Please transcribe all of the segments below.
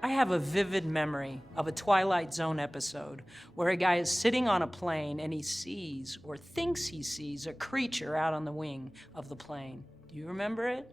I have a vivid memory of a Twilight Zone episode where a guy is sitting on a plane and he sees or thinks he sees a creature out on the wing of the plane. Do you remember it?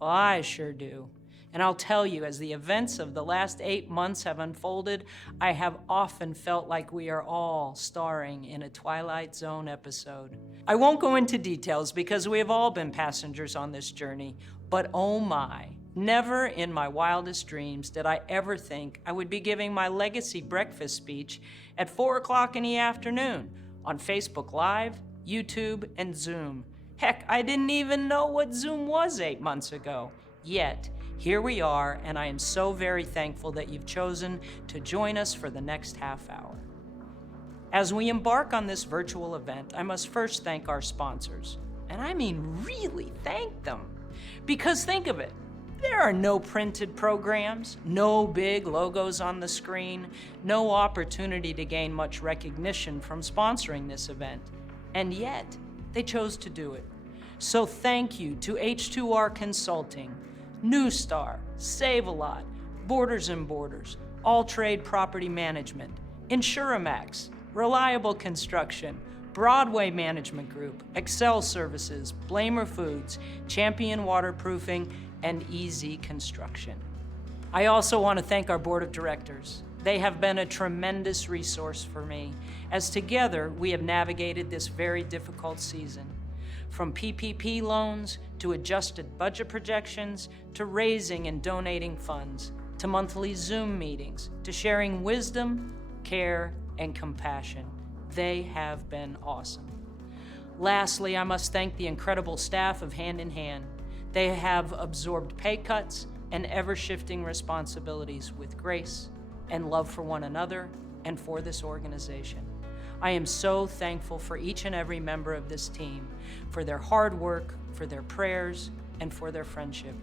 Well, I sure do. And I'll tell you, as the events of the last 8 months have unfolded, I have often felt like we are all starring in a Twilight Zone episode. I won't go into details because we have all been passengers on this journey, but oh my. Never in my wildest dreams did I ever think I would be giving my legacy breakfast speech at 4 o'clock in the afternoon on Facebook Live, YouTube, and Zoom. Heck, I didn't even know what Zoom was 8 months ago. Yet, here we are, and I am so very thankful that you've chosen to join us for the next half hour. As we embark on this virtual event, I must first thank our sponsors. And I mean really thank them. Because think of it, there are no printed programs, no big logos on the screen, no opportunity to gain much recognition from sponsoring this event. And yet, they chose to do it. So thank you to H2R Consulting, New Star, Save-A-Lot, Borders and Borders, All Trade Property Management, Insuramax, Reliable Construction, Broadway Management Group, Excel Services, Blamer Foods, Champion Waterproofing, and Easy Construction. I also want to thank our board of directors. They have been a tremendous resource for me, as together we have navigated this very difficult season. From PPP loans, to adjusted budget projections, to raising and donating funds, to monthly Zoom meetings, to sharing wisdom, care, and compassion. They have been awesome. Lastly, I must thank the incredible staff of Hand in Hand. They have absorbed pay cuts and ever-shifting responsibilities with grace and love for one another and for this organization. I am so thankful for each and every member of this team, for their hard work, for their prayers, and for their friendship.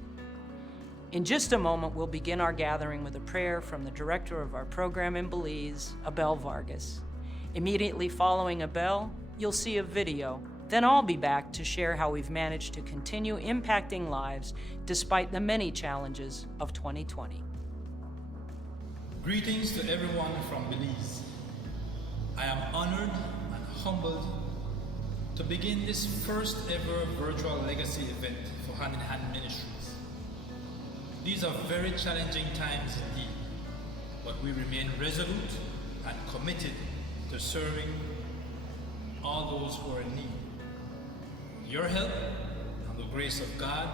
In just a moment, we'll begin our gathering with a prayer from the director of our program in Belize, Abel Vargas. Immediately following Abel, you'll see a video. Then I'll be back to share how we've managed to continue impacting lives despite the many challenges of 2020. Greetings to everyone from Belize. I am honored and humbled to begin this first ever virtual legacy event for Hand in Hand Ministries. These are very challenging times indeed, but we remain resolute and committed to serving all those who are in need. With your help and the grace of God,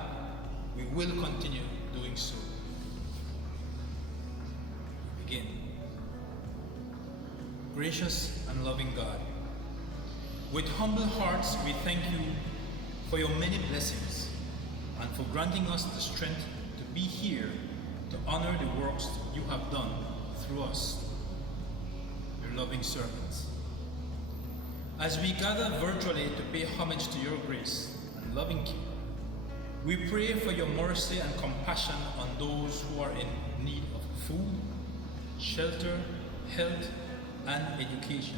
we will continue doing so. We begin. Gracious and loving God, with humble hearts we thank you for your many blessings and for granting us the strength to be here to honor the works you have done through us, your loving servants. As we gather virtually to pay homage to your grace and loving care, we pray for your mercy and compassion on those who are in need of food, shelter, health, and education,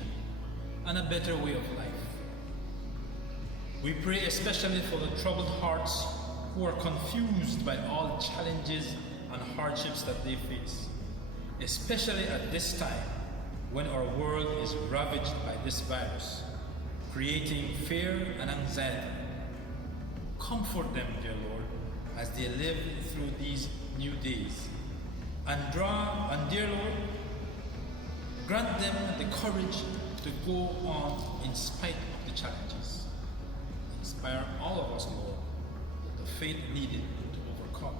and a better way of life. We pray especially for the troubled hearts who are confused by all challenges and hardships that they face, especially at this time when our world is ravaged by this virus, creating fear and anxiety. Comfort them, dear Lord, as they live through these new days. And dear Lord, grant them the courage to go on in spite of the challenges. Inspire all of us, Lord, with the faith needed to overcome.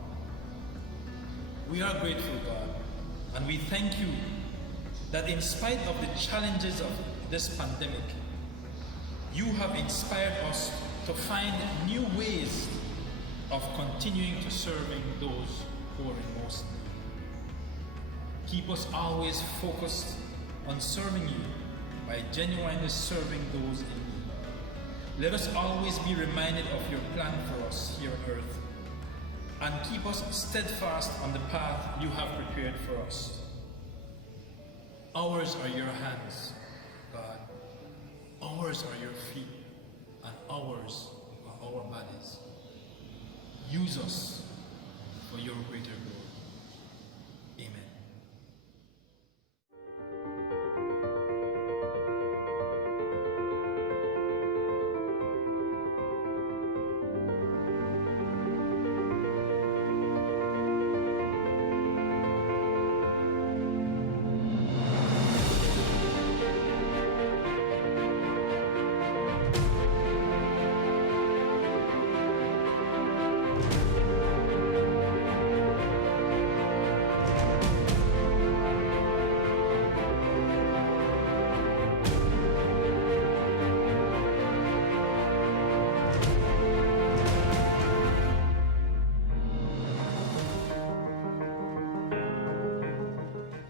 We are grateful, God, and we thank you that in spite of the challenges of this pandemic, you have inspired us to find new ways of continuing to serving those who are in most need. Keep us always focused on serving you by genuinely serving those in need. Let us always be reminded of your plan for us here on earth, and keep us steadfast on the path you have prepared for us. Ours are your hands, God. Ours are your feet, and ours are our bodies. Use us for your greater glory. Amen.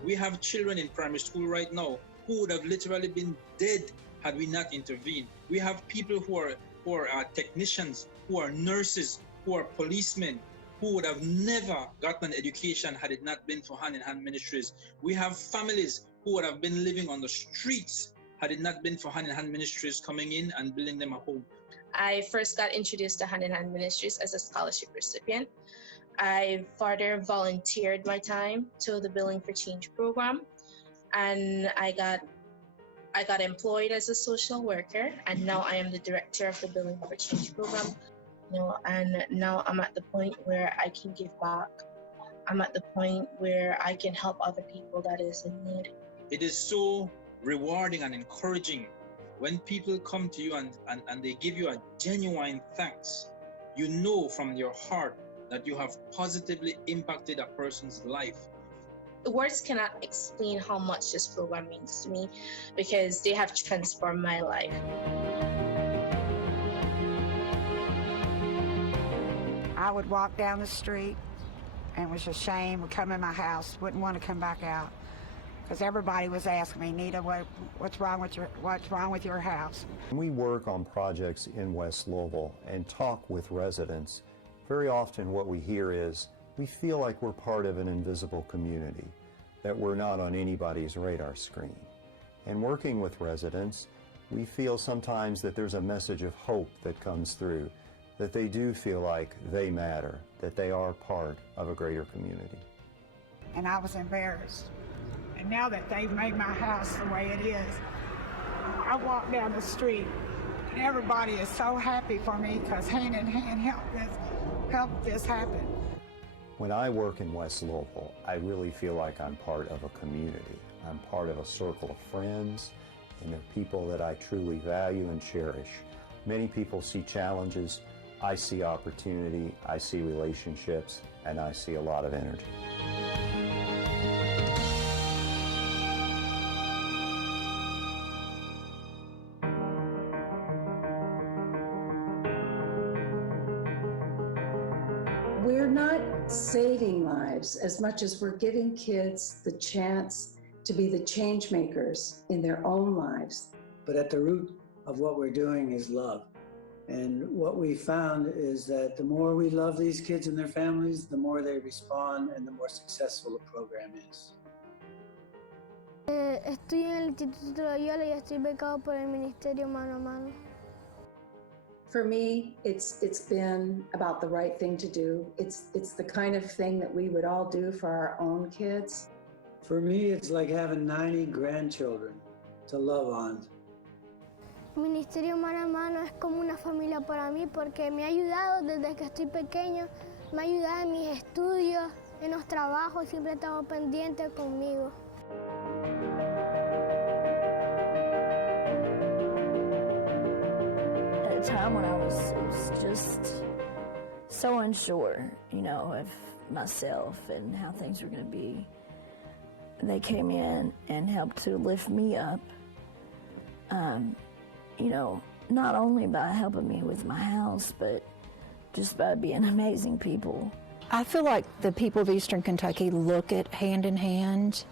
We have children in primary school right now who would have literally been dead had we not intervened. We have people who are technicians, who are nurses, who are policemen, who would have never gotten an education had it not been for Hand in Hand Ministries. We have families who would have been living on the streets had it not been for Hand in Hand Ministries coming in and building them a home. I first got introduced to Hand in Hand Ministries as a scholarship recipient. I further volunteered my time to the Building for Change program, and I got employed as a social worker, and now I am the director of the Building for Change program. And now I'm at the point where I can give back. I'm at the point where I can help other people that is in need. It is so rewarding and encouraging when people come to you and they give you a genuine thanks. You know from your heart that you have positively impacted a person's life. Words cannot explain how much this program means to me, because they have transformed my life. I would walk down the street and was ashamed, would come in my house, wouldn't want to come back out, because everybody was asking me, Nita, what's wrong with your house? We work on projects in West Louisville and talk with residents. Very often what we hear is, we feel like we're part of an invisible community, that we're not on anybody's radar screen. And working with residents, we feel sometimes that there's a message of hope that comes through, that they do feel like they matter, that they are part of a greater community. And I was embarrassed. And now that they've made my house the way it is, I walk down the street and everybody is so happy for me, because Hand in Hand helped this happen. When I work in West Louisville, I really feel like I'm part of a community. I'm part of a circle of friends, and they're people that I truly value and cherish. Many people see challenges. I see opportunity, I see relationships, and I see a lot of energy. We're not saving lives as much as we're giving kids the chance to be the change makers in their own lives. But at the root of what we're doing is love. And what we found is that the more we love these kids and their families, the more they respond and the more successful the program is. Estoy en el Instituto Loyola y estoy becado por el Ministerio Mano a Mano. For me, it's been about the right thing to do. It's the kind of thing that we would all do for our own kids. For me, it's like having 90 grandchildren to love on. Ministerio Mano a Mano es como una familia para mí, porque me ha ayudado desde que estoy pequeño, me ha ayudado en mis estudios, en los trabajos, siempre ha estado pendiente conmigo. At a time when I was just so unsure, of myself and how things were going to be, they came in and helped to lift me up. Not only by helping me with my house, but just by being amazing people. I feel like the people of Eastern Kentucky look at Hand in Hand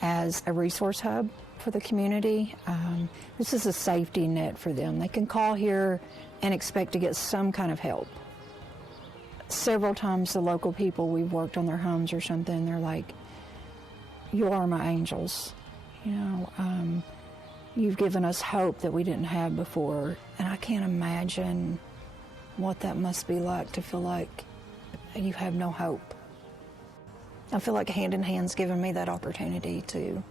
as a resource hub for the community. This is a safety net for them. They can call here and expect to get some kind of help. Several times the local people, we've worked on their homes or something, they're like, you are my angels, you've given us hope that we didn't have before. And I can't imagine what that must be like to feel like you have no hope. I feel like Hand in Hand's given me that opportunity to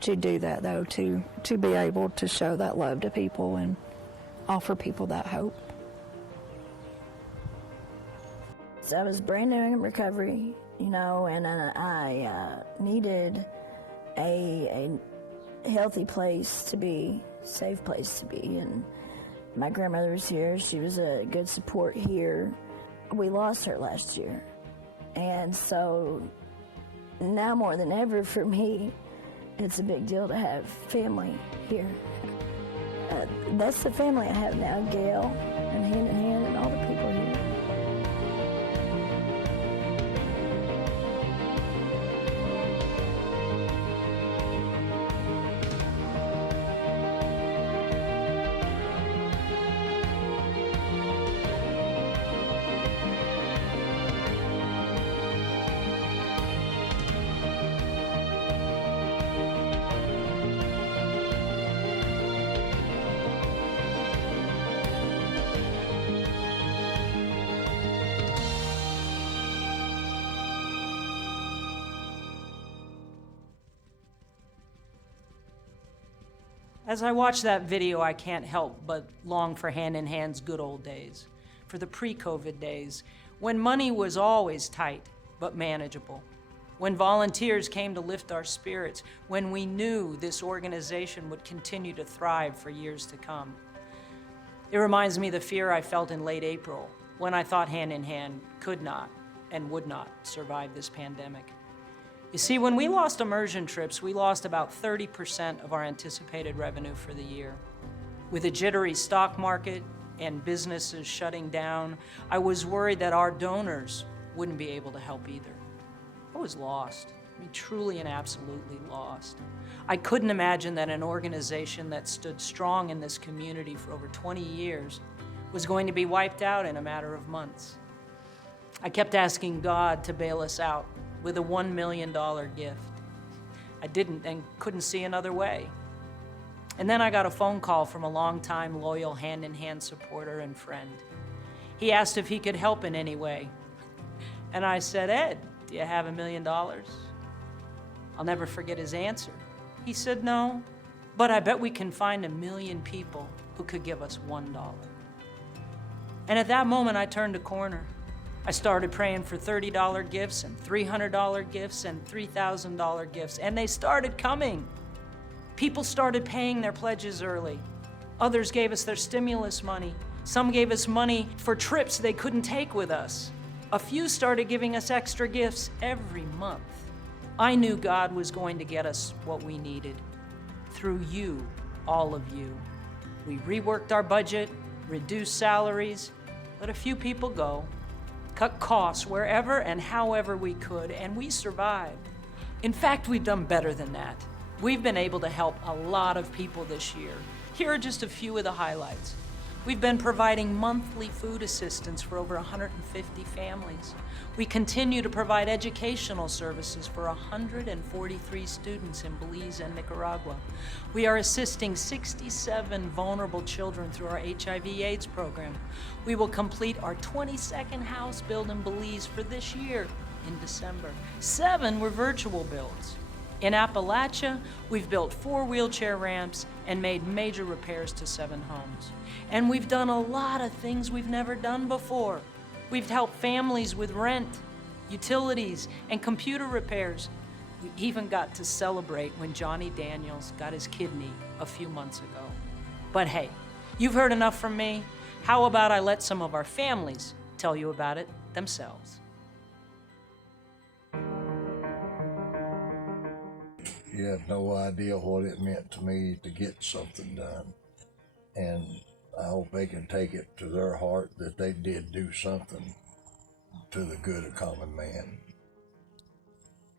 do that, though, to be able to show that love to people and offer people that hope. So I was brand new in recovery, and I needed a healthy place to be, safe place to be, and my grandmother was here. She was a good support here. We lost her last year, and so now more than ever for me, it's a big deal to have family here. That's the family I have now, Gail and Hand in Hand and all the people here. As I watch that video, I can't help but long for Hand in Hand's good old days, for the pre-COVID days, when money was always tight but manageable, when volunteers came to lift our spirits, when we knew this organization would continue to thrive for years to come. It reminds me of the fear I felt in late April, when I thought Hand in Hand could not and would not survive this pandemic. You see, when we lost immersion trips, we lost about 30% of our anticipated revenue for the year. With a jittery stock market and businesses shutting down, I was worried that our donors wouldn't be able to help either. I was lost. I mean, truly and absolutely lost. I couldn't imagine that an organization that stood strong in this community for over 20 years was going to be wiped out in a matter of months. I kept asking God to bail us out with a $1 million gift. I didn't and couldn't see another way. And then I got a phone call from a longtime loyal Hand in Hand supporter and friend. He asked if he could help in any way. And I said, Ed, do you have $1 million? I'll never forget his answer. He said, no, but I bet we can find 1 million people who could give us $1. And at that moment, I turned a corner. I started praying for $30 gifts and $300 gifts and $3,000 gifts, and they started coming. People started paying their pledges early. Others gave us their stimulus money. Some gave us money for trips they couldn't take with us. A few started giving us extra gifts every month. I knew God was going to get us what we needed. Through you, all of you. We reworked our budget, reduced salaries, let a few people go, cut costs wherever and however we could, and we survived. In fact, we've done better than that. We've been able to help a lot of people this year. Here are just a few of the highlights. We've been providing monthly food assistance for over 150 families. We continue to provide educational services for 143 students in Belize and Nicaragua. We are assisting 67 vulnerable children through our HIV/AIDS program. We will complete our 22nd house build in Belize for this year in December. 7 were virtual builds. In Appalachia, we've built 4 wheelchair ramps and made major repairs to 7 homes. And we've done a lot of things we've never done before. We've helped families with rent, utilities, and computer repairs. We even got to celebrate when Johnny Daniels got his kidney a few months ago. But hey, you've heard enough from me. How about I let some of our families tell you about it themselves? You have no idea what it meant to me to get something done. And I hope they can take it to their heart that they did do something to the good of common man.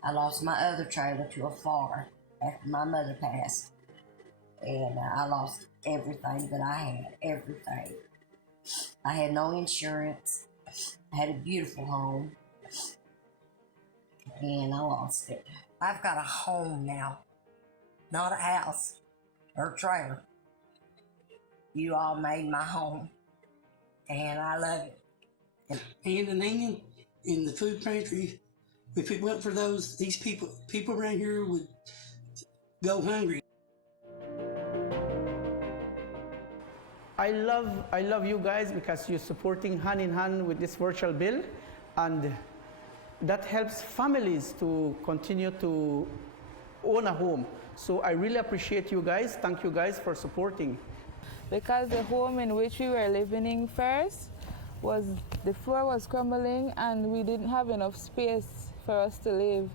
I lost my other trailer to a fire after my mother passed. And I lost everything that I had, everything. I had no insurance. I had a beautiful home. And I lost it. I've got a home now, not a house or a trailer. You all made my home, and I love it. Hand in hand in the food pantry, if it weren't for these people around here would go hungry. I love you guys because you're supporting Hand in Hand with this virtual bill, and that helps families to continue to own a home. So I really appreciate you guys. Thank you guys for supporting. Because the home in which we were living in first, the floor was crumbling and we didn't have enough space for us to live.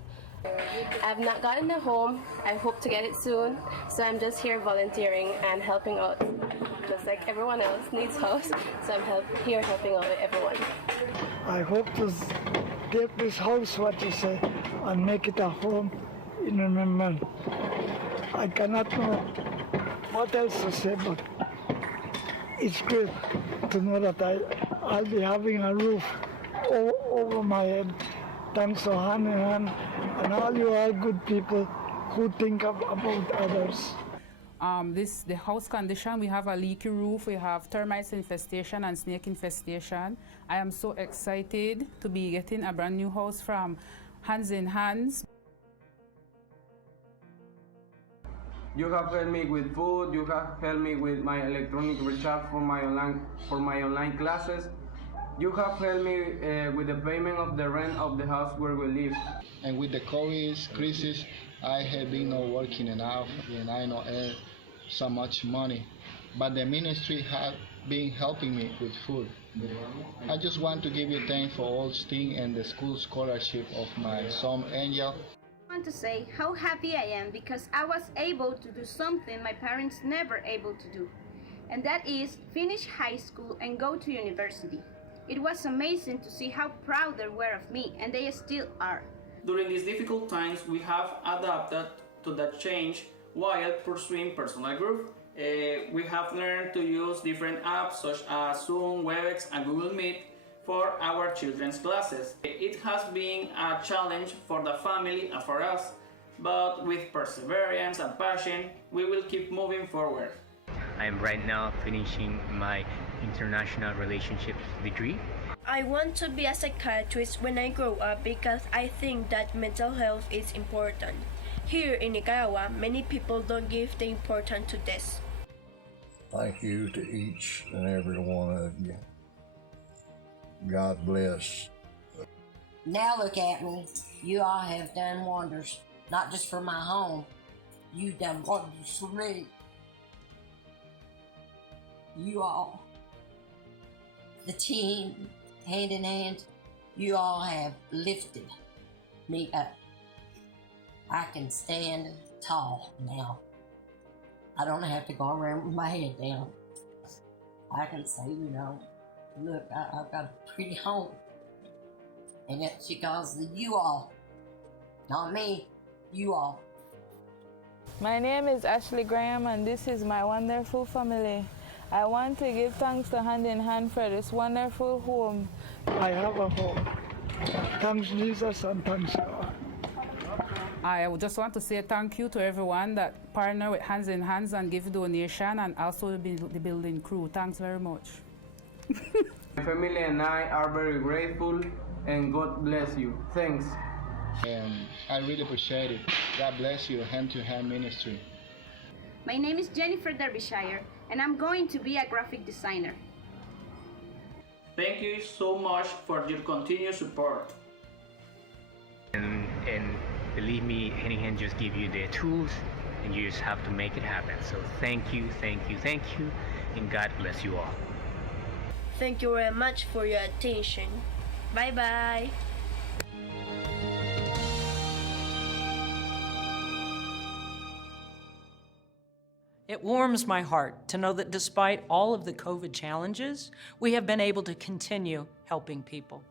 I've not gotten a home. I hope to get it soon. So I'm just here volunteering and helping out. Just like everyone else needs house, so I'm here helping out with everyone. I hope to get this house, what you say, and make it a home in remembrance. I cannot know what else to say, but it's great to know that I'll be having a roof over my head, thanks to Hand in Hand, and all you are good people who think about others. The house condition, we have a leaky roof, we have termites infestation and snake infestation. I am so excited to be getting a brand new house from Hands in Hands. You have helped me with food. You have helped me with my electronic recharge for my online classes. You have helped me with the payment of the rent of the house where we live. And with the COVID crisis, I have been not working enough and I not earn so much money. But the ministry has been helping me with food. I just want to give you thanks for all things and the school scholarship of my son Angel. I want to say how happy I am because I was able to do something my parents never able to do, and that is finish high school and go to university. It was amazing to see how proud they were of me, and they still are. During these difficult times, we have adapted to that change while pursuing personal growth. We have learned to use different apps such as Zoom, Webex, and Google Meet for our children's classes. It has been a challenge for the family and for us, but with perseverance and passion, we will keep moving forward. I am right now finishing my international relationships degree. I want to be a psychiatrist when I grow up because I think that mental health is important. Here in Nicaragua, many people don't give the importance to this. Thank you to each and every one of you. God bless. Now look at me. You all have done wonders, not just for my home. You've done wonders for me. You all, the team, hand in hand, you all have lifted me up. I can stand tall now. I don't have to go around with my head down. I can say, look, I've got a pretty home. And that's because of you all. Not me, you all. My name is Ashley Graham, and this is my wonderful family. I want to give thanks to Hand in Hand for this wonderful home. I have a home. Thanks Jesus and thanks God. I would just want to say thank you to everyone that partner with Hands in Hands and give donation, and also the building crew. Thanks very much. My family and I are very grateful, and God bless you. Thanks. And I really appreciate it. God bless you, Hand to Hand Ministry. My name is Jennifer Derbyshire, and I'm going to be a graphic designer. Thank you so much for your continued support. And believe me, Hand in Hand just give you the tools and you just have to make it happen. So thank you, and God bless you all. Thank you very much for your attention. Bye bye. It warms my heart to know that despite all of the COVID challenges, we have been able to continue helping people.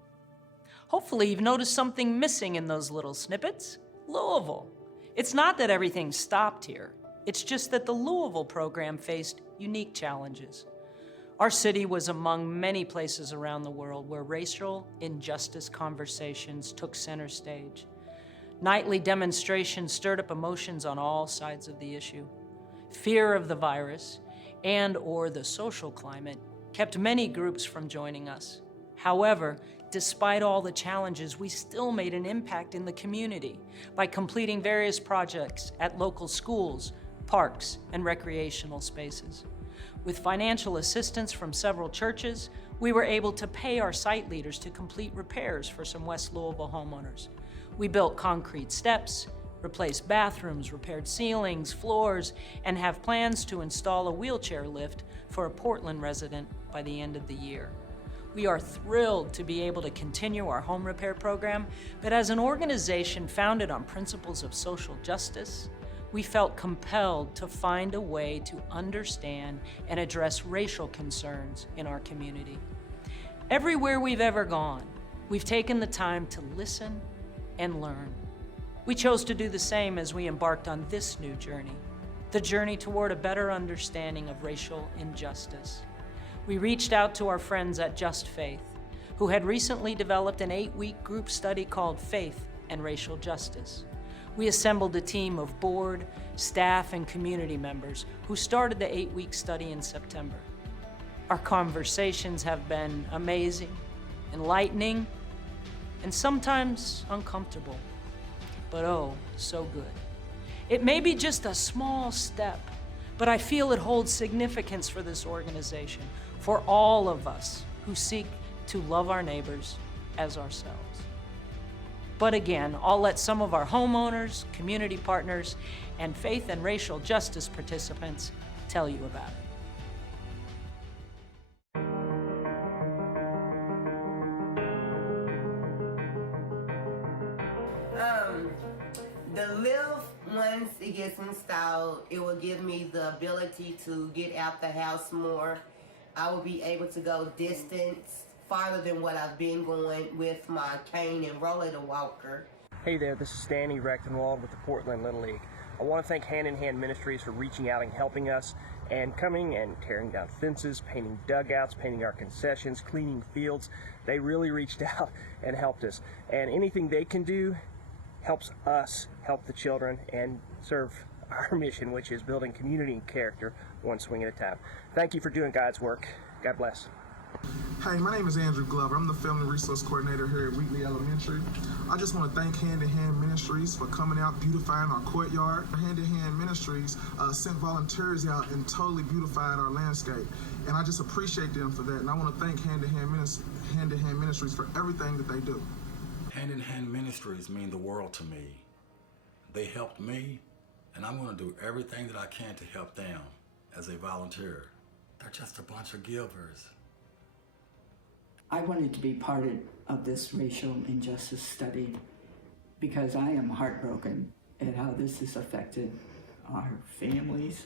Hopefully you've noticed something missing in those little snippets. Louisville. It's not that everything stopped here. It's just that the Louisville program faced unique challenges. Our city was among many places around the world where racial injustice conversations took center stage. Nightly demonstrations stirred up emotions on all sides of the issue. Fear of the virus and/or the social climate kept many groups from joining us. However, despite all the challenges, we still made an impact in the community by completing various projects at local schools, parks, and recreational spaces. With financial assistance from several churches, we were able to pay our site leaders to complete repairs for some West Louisville homeowners. We built concrete steps, replaced bathrooms, repaired ceilings, floors, and have plans to install a wheelchair lift for a Portland resident by the end of the year. We are thrilled to be able to continue our home repair program, but as an organization founded on principles of social justice, we felt compelled to find a way to understand and address racial concerns in our community. Everywhere we've ever gone, we've taken the time to listen and learn. We chose to do the same as we embarked on this new journey, the journey toward a better understanding of racial injustice. We reached out to our friends at Just Faith, who had recently developed an 8-week group study called Faith and Racial Justice. We assembled a team of board, staff, and community members who started the 8-week study in September. Our conversations have been amazing, enlightening, and sometimes uncomfortable, but oh, so good. It may be just a small step, but I feel it holds significance for this organization, for all of us who seek to love our neighbors as ourselves. But again, I'll let some of our homeowners, community partners, and faith and racial justice participants tell you about it. The lift, once it gets installed, it will give me the ability to get out the house more. I will be able to go distance farther than what I've been going with my cane and rollator walker. Hey there, this is Danny Rechtenwald with the Portland Little League. I want to thank Hand in Hand Ministries for reaching out and helping us and coming and tearing down fences, painting dugouts, painting our concessions, cleaning fields. They really reached out and helped us. And anything they can do helps us help the children and serve our mission, which is building community and character one swing at a time. Thank you for doing God's work. God bless. Hey, my name is Andrew Glover. I'm the Family Resource Coordinator here at Wheatley Elementary. I just want to thank Hand in Hand Ministries for coming out, beautifying our courtyard. Hand in Hand Ministries sent volunteers out and totally beautified our landscape. And I just appreciate them for that. And I want to thank Hand in Hand Ministries for everything that they do. Hand in Hand Ministries mean the world to me. They helped me, and I'm going to do everything that I can to help them as a volunteer. They're just a bunch of givers. I wanted to be part of this racial injustice study because I am heartbroken at how this has affected our families,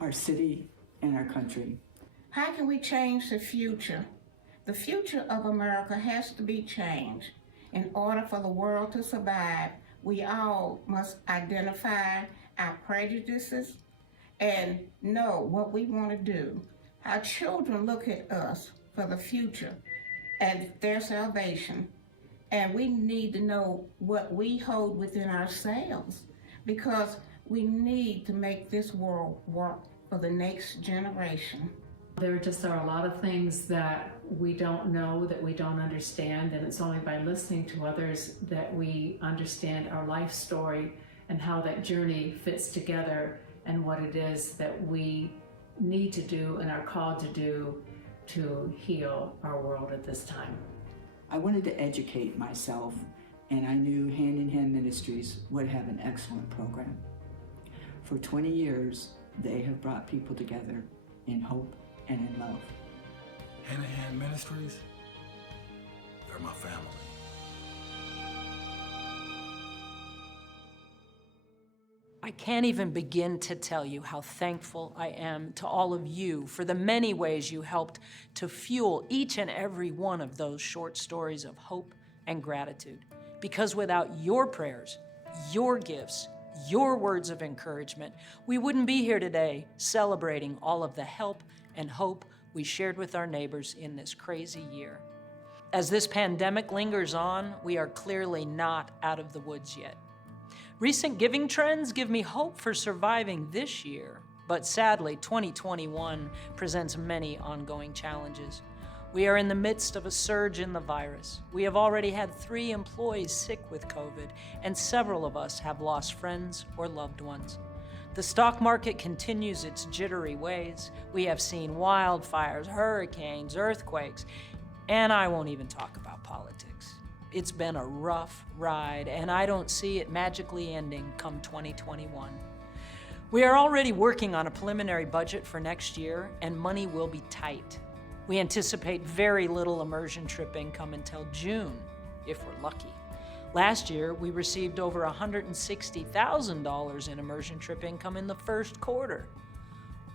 our city, and our country. How can we change the future? The future of America has to be changed. In order for the world to survive, we all must identify our prejudices and know what we want to do. Our children look at us for the future and their salvation, and we need to know what we hold within ourselves, because we need to make this world work for the next generation. There just are a lot of things that we don't know, that we don't understand, and it's only by listening to others that we understand our life story and how that journey fits together and what it is that we need to do and are called to do to heal our world at this time. I wanted to educate myself, and I knew Hand in Hand Ministries would have an excellent program. For 20 years, they have brought people together in hope and in love. Hand in Hand Ministries, they're my family. I can't even begin to tell you how thankful I am to all of you for the many ways you helped to fuel each and every one of those short stories of hope and gratitude. Because without your prayers, your gifts, your words of encouragement, we wouldn't be here today celebrating all of the help and hope we shared with our neighbors in this crazy year. As this pandemic lingers on, we are clearly not out of the woods yet. Recent giving trends give me hope for surviving this year, but sadly, 2021 presents many ongoing challenges. We are in the midst of a surge in the virus. We have already had 3 employees sick with COVID, and several of us have lost friends or loved ones. The stock market continues its jittery ways. We have seen wildfires, hurricanes, earthquakes, and I won't even talk about politics. It's been a rough ride, and I don't see it magically ending come 2021. We are already working on a preliminary budget for next year, and money will be tight. We anticipate very little immersion trip income until June, if we're lucky. Last year, we received over $160,000 in immersion trip income in the first quarter.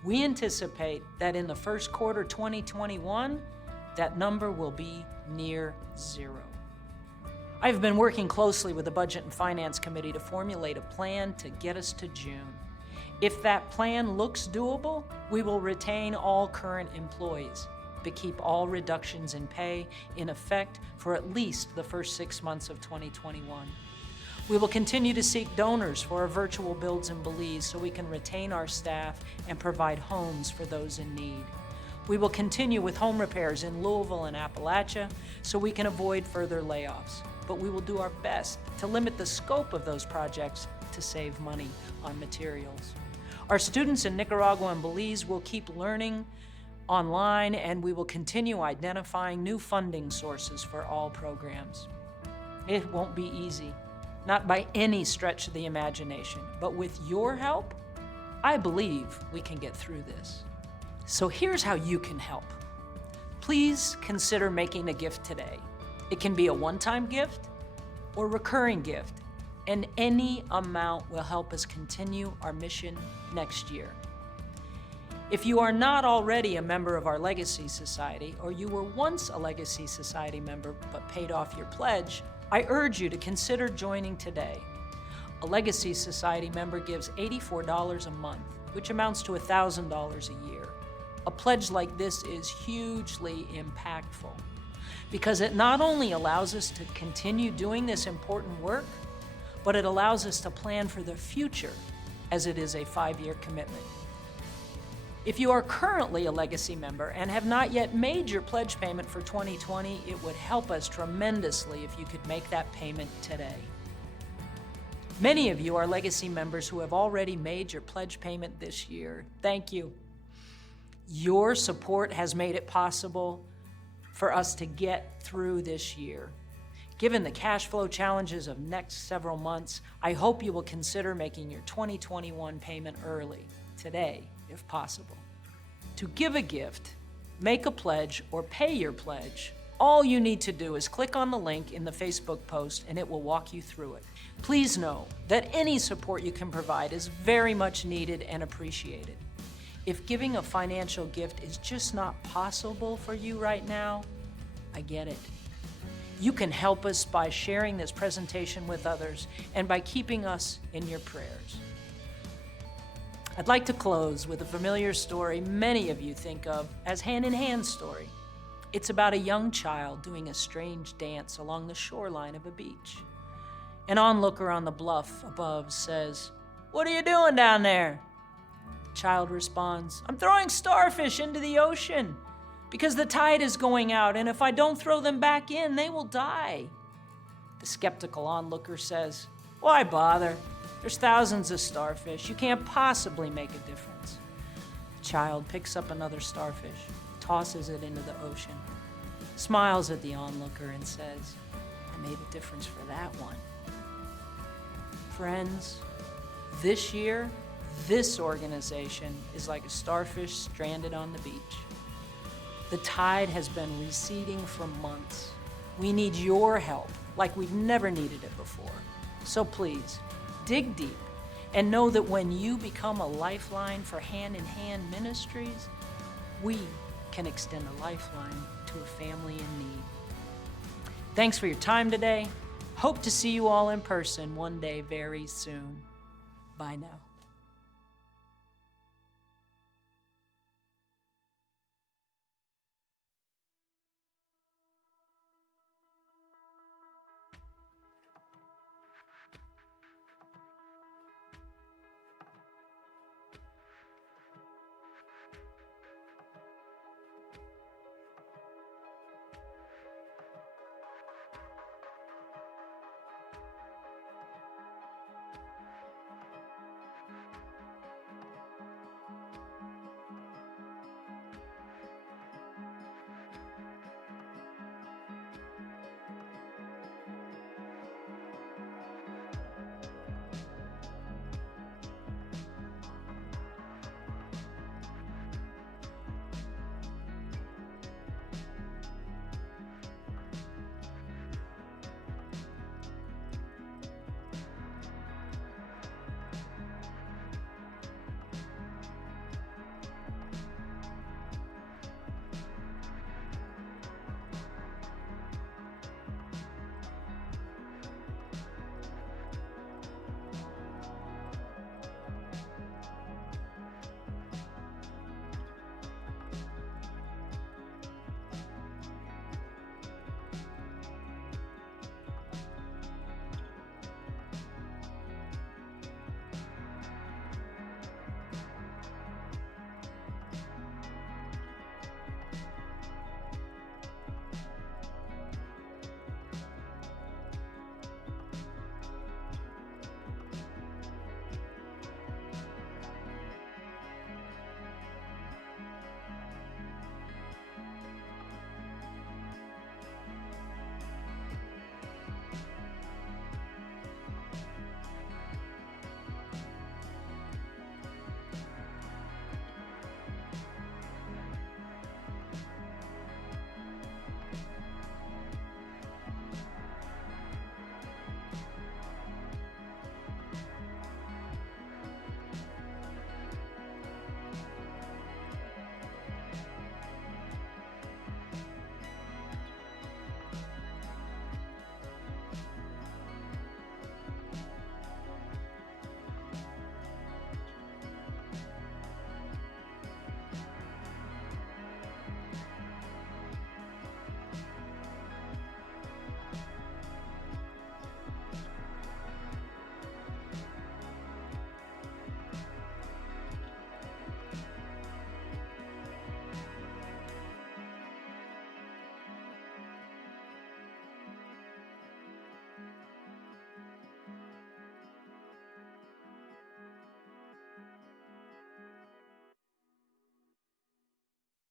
We anticipate that in the first quarter 2021, that number will be near zero. I've been working closely with the Budget and Finance Committee to formulate a plan to get us to June. If that plan looks doable, we will retain all current employees, but keep all reductions in pay in effect for at least the first 6 months of 2021. We will continue to seek donors for our virtual builds in Belize so we can retain our staff and provide homes for those in need. We will continue with home repairs in Louisville and Appalachia so we can avoid further layoffs. but we will do our best to limit the scope of those projects to save money on materials. Our students in Nicaragua and Belize will keep learning online, and we will continue identifying new funding sources for all programs. It won't be easy, not by any stretch of the imagination, but with your help, I believe we can get through this. So here's how you can help. Please consider making a gift today. It can be a one-time gift or recurring gift, and any amount will help us continue our mission next year. If you are not already a member of our Legacy Society, or you were once a Legacy Society member but paid off your pledge, I urge you to consider joining today. A Legacy Society member gives $84 a month, which amounts to $1,000 a year. A pledge like this is hugely impactful because it not only allows us to continue doing this important work, but it allows us to plan for the future as it is a 5-year commitment. If you are currently a Legacy member and have not yet made your pledge payment for 2020, it would help us tremendously if you could make that payment today. Many of you are Legacy members who have already made your pledge payment this year. Thank you. Your support has made it possible for us to get through this year. Given the cash flow challenges of next several months, I hope you will consider making your 2021 payment early, today, if possible. To give a gift, make a pledge, or pay your pledge, all you need to do is click on the link in the Facebook post and it will walk you through it. Please know that any support you can provide is very much needed and appreciated. If giving a financial gift is just not possible for you right now, I get it. You can help us by sharing this presentation with others and by keeping us in your prayers. I'd like to close with a familiar story many of you think of as Hand in Hand story. It's about a young child doing a strange dance along the shoreline of a beach. An onlooker on the bluff above says, "What are you doing down there?" The child responds, "I'm throwing starfish into the ocean because the tide is going out, and if I don't throw them back in, they will die." The skeptical onlooker says, "Why bother? There's thousands of starfish. You can't possibly make a difference." The child picks up another starfish, tosses it into the ocean, smiles at the onlooker and says, "I made a difference for that one." Friends, this year, this organization is like a starfish stranded on the beach. The tide has been receding for months. We need your help like we've never needed it before. So please, dig deep and know that when you become a lifeline for Hand in Hand Ministries, we can extend a lifeline to a family in need. Thanks for your time today. Hope to see you all in person one day very soon. Bye now.